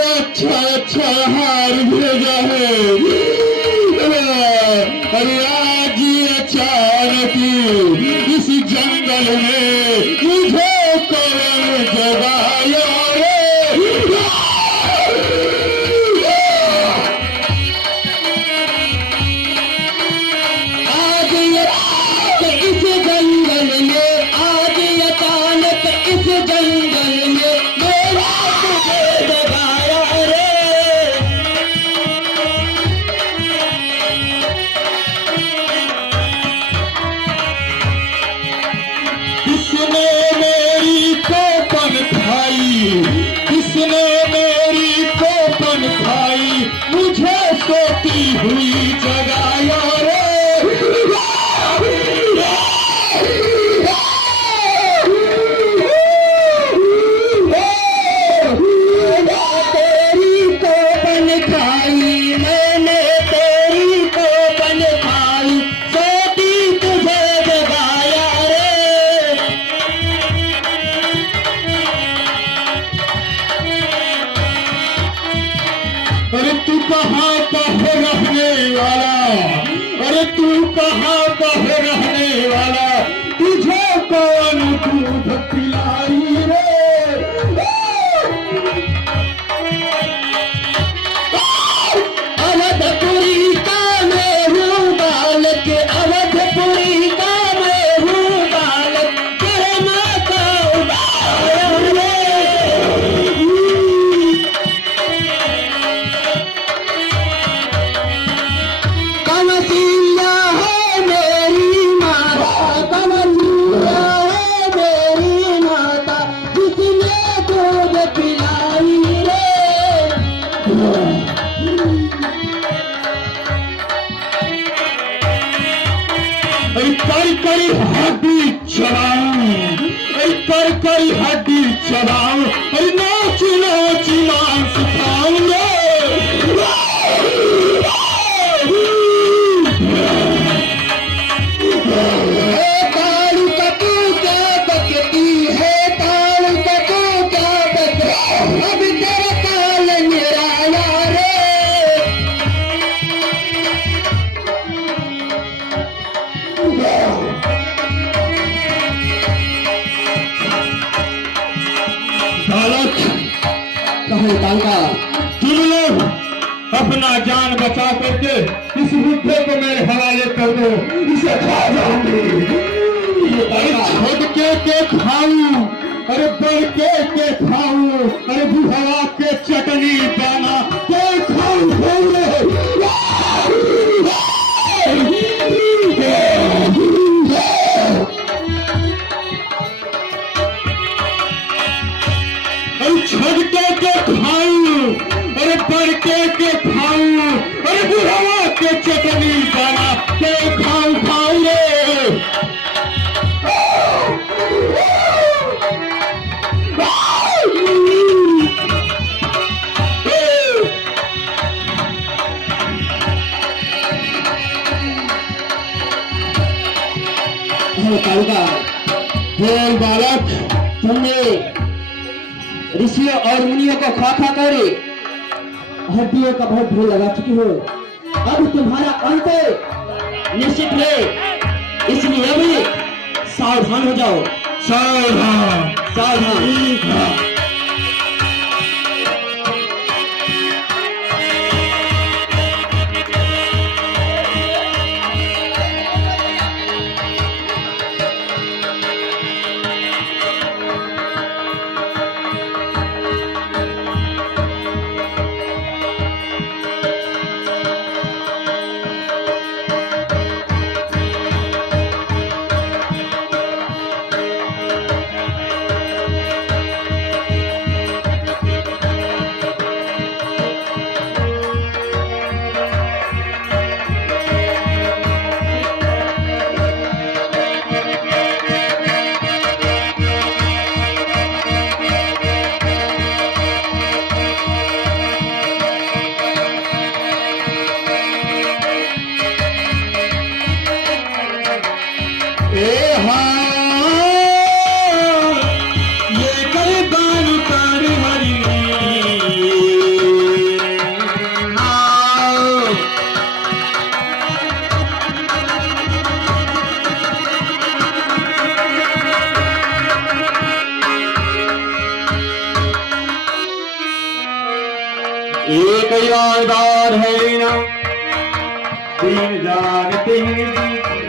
अच्छा अच्छा हार भेजा है। अरे आज अचानक इस जंगल में मुझे कौन जगाया रे। आज इस जंगल में, आज अचानक इस जंगल में मेरा तुझे जगाया रे। किसने मेरी कोपन खाई, किसने मेरी कोपन खाई, मुझे सोती हुई जगाया रे। तेरी कोपन खाई मैंने, तेरी कोपन खाई, सोती तुझे जगाया रे। अरे तू कहाँ का है रहने वाला, अरे तू कहाँ का है रहने वाला, तुझे कौन दूध पिलाई रे। अवधपुरी का मैं हूँ बालक, अवधपुरी का मैं हूँ बालक, तेरे माता उबाया रे। कमसिया है मेरी माता, कमसिया है मेरी माता, जिसने दूध पिलाई रे। कर करी हड्डी चबाऊं, कर करी हड्डी चबाऊं, नाच नाच मांस खाऊं रे। तालू का तू क्या बकती है, तालू का तू क्या बकती, अब तेरा काल निराला रे। बालक कहे कांका, तुम लोग अपना जान बचा करके इस बुढ़े को मेरे हवाले कर दो, इसे खा जाऊंगी। खुद के खाऊं, अरे बढ़ के खाऊं, अरे बुढ़वा के चटनी बना के खाऊं खाऊं। छड़के के खाऊं, अरे बढ़ के खाऊं, अरे बुढ़वा के चटनी बना के खाऊं खाऊं रे। बोल बालक, तुमने ऋषियों और मुनियों को खा खा कर हड्डियों का बहुत ढेर लगा चुकी हो। अब तुम्हारा अंत निश्चित है, इसलिए अभी सावधान हो जाओ। सावधान सावधान। एक यादगार है ना, तीन जान तीन